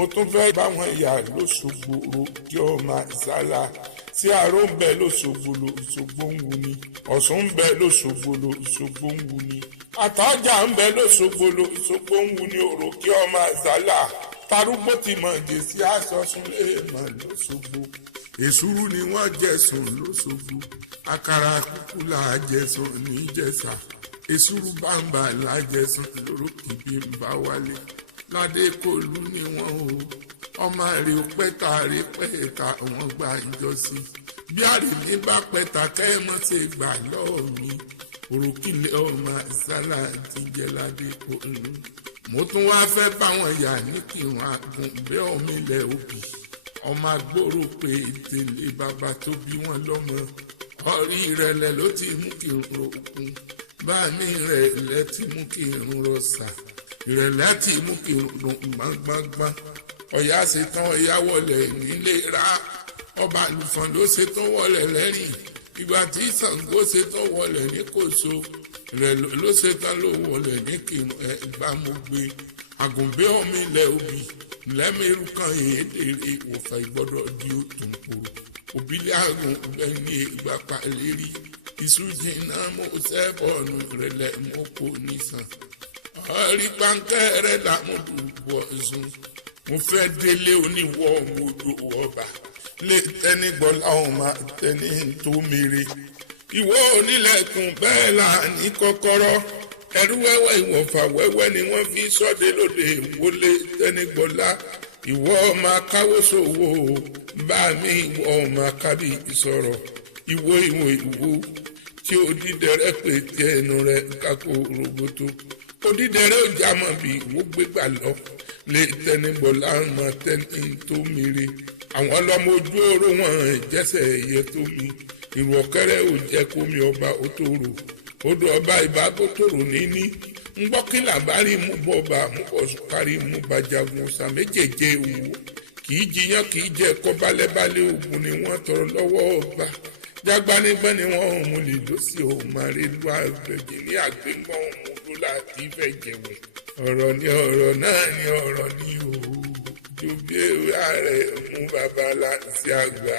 mo tún fẹ́ báwọn ìyá lóṣogbo kí ọmọ ìsálà tí àrò ń bẹ lóṣogbo lóṣogbo ń wu ni ọ̀ṣun ń bẹ lóṣogbo lóṣogbo ń wu ni àtàjà ń bẹ lóṣogbo lóṣogbo ń wu ni òrò kí ọmọ ìsálà tarúgbó ti mọ̀ jèsí aṣọ́sùn lè mọ̀ lóṣogbo èsúrú ni wọ́n jẹ̀sùn lóṣogbo àkàrà kúkú là jẹ̀sùn níjẹ̀ṣà èsúrú bàǹbà là jẹ̀sùn lórókì bí ń bá wálé ládé kòlú ni wọ́n o ọmọ rè pẹ́ta rè pẹ́ta wọ́n gba ìjọsí bí àrèmí bá pẹ́ta kẹ́mọ́ ṣe gbà lọ́ọ̀ mi òròkìlẹ̀ ọmọ ìsálà ti jẹ́ ládé kòlú mo tún wá fẹ́ báwọn yà ní kí wọ́n agùn bẹ́ ọmọ ilẹ̀ òbí ọmọ agbóró pé tẹ̀lé bàbá tó bí wọn lọ́mọ ọ̀rí ìrẹ̀lẹ̀ ló ti mú kí n ro òkun bá mi ìrẹ̀lẹ̀ ti mú kí n rọ sà ìrẹ̀lẹ̀ ti mú kí n ro gbangban ọ̀yá ṣetán ọ̀yá wọlé nílé ra ọba àlùfọ̀n ló ṣetán wọlé lẹ́rìn ìgbà tí Ṣàngó ṣetán wọlé ní Kòso ìrẹ̀lẹ̀ ló ṣetán ló wọlé ní kírun ẹgbàmọgbé àgùnbẹ́ ọmọ ilẹ̀ òbí lẹ́mìíràn kan èédèrè òfà ìgbọ́dọ̀ di òtún kúrò òbílẹ̀ àgùn gbẹ̀ni ìgbà pàlérí ìṣújìnà mo sẹ́bọ̀nù ìrẹ̀lẹ̀ mo kò nísàn ọ̀rí pàǹkẹ́rẹ́ làmúdùbọ̀ ẹ̀sùn mo fẹ́ délé oníwọ̀ mọ́dọ̀ ọba lè tẹ́ni gbọ́lá ọ̀hún máa tẹ́ni tó mèrè ìwọ onílẹ̀kùn bẹ́ẹ̀ là ní kọ́kọ́rọ́ ẹrú wẹ́wẹ́ ìwọ̀nfà wẹ́wẹ́ ni wọ́n fi sọ́dé lóde ìwọlé tẹ́nigbọ́lá ìwọ máa káwó sòwò bá mi ìwọ máa kábí ìsọ̀rọ̀ ìwọ tí odídẹrẹ́ pè tí ẹnu rẹ̀ kákó roboto odídẹrẹ́ ò já mọ́ bí ìwọ gbégbà lọ lè tẹ́nigbọ́lá máa tẹ́ni tó mèrè àwọn ọlọ́mọ ojú oró wọn jẹ́sẹ̀ ẹ̀yẹ tó mi ìrù ọ̀kẹ́rẹ́ ò jẹ́ kómi ọba ó tó rò odò ọba ìbágbó tòrò níní ń gbọ́ kí làbárí mú bọ́ba mú bọ̀sùkárí mú bàjàgùn ọ̀sà méjèèjì òwò kì í jiyàn kì í jẹ́ kọ́ bálẹ́bálẹ́ ogun ni wọ́n tọrọ lọ́wọ́ ọba jágbánigbọ́n ni wọ́n mú lè lọ́sí òmàrè lu àgbẹ̀jì ní àgbẹ̀gbọ́n mú ló láti fẹ́ jẹ̀wẹ̀ ọ̀rọ̀ ni ọ̀rọ̀ náà ni ọ̀rọ̀ ni òwò ju bí ewé ààrẹ mú bàbá láti àgbà.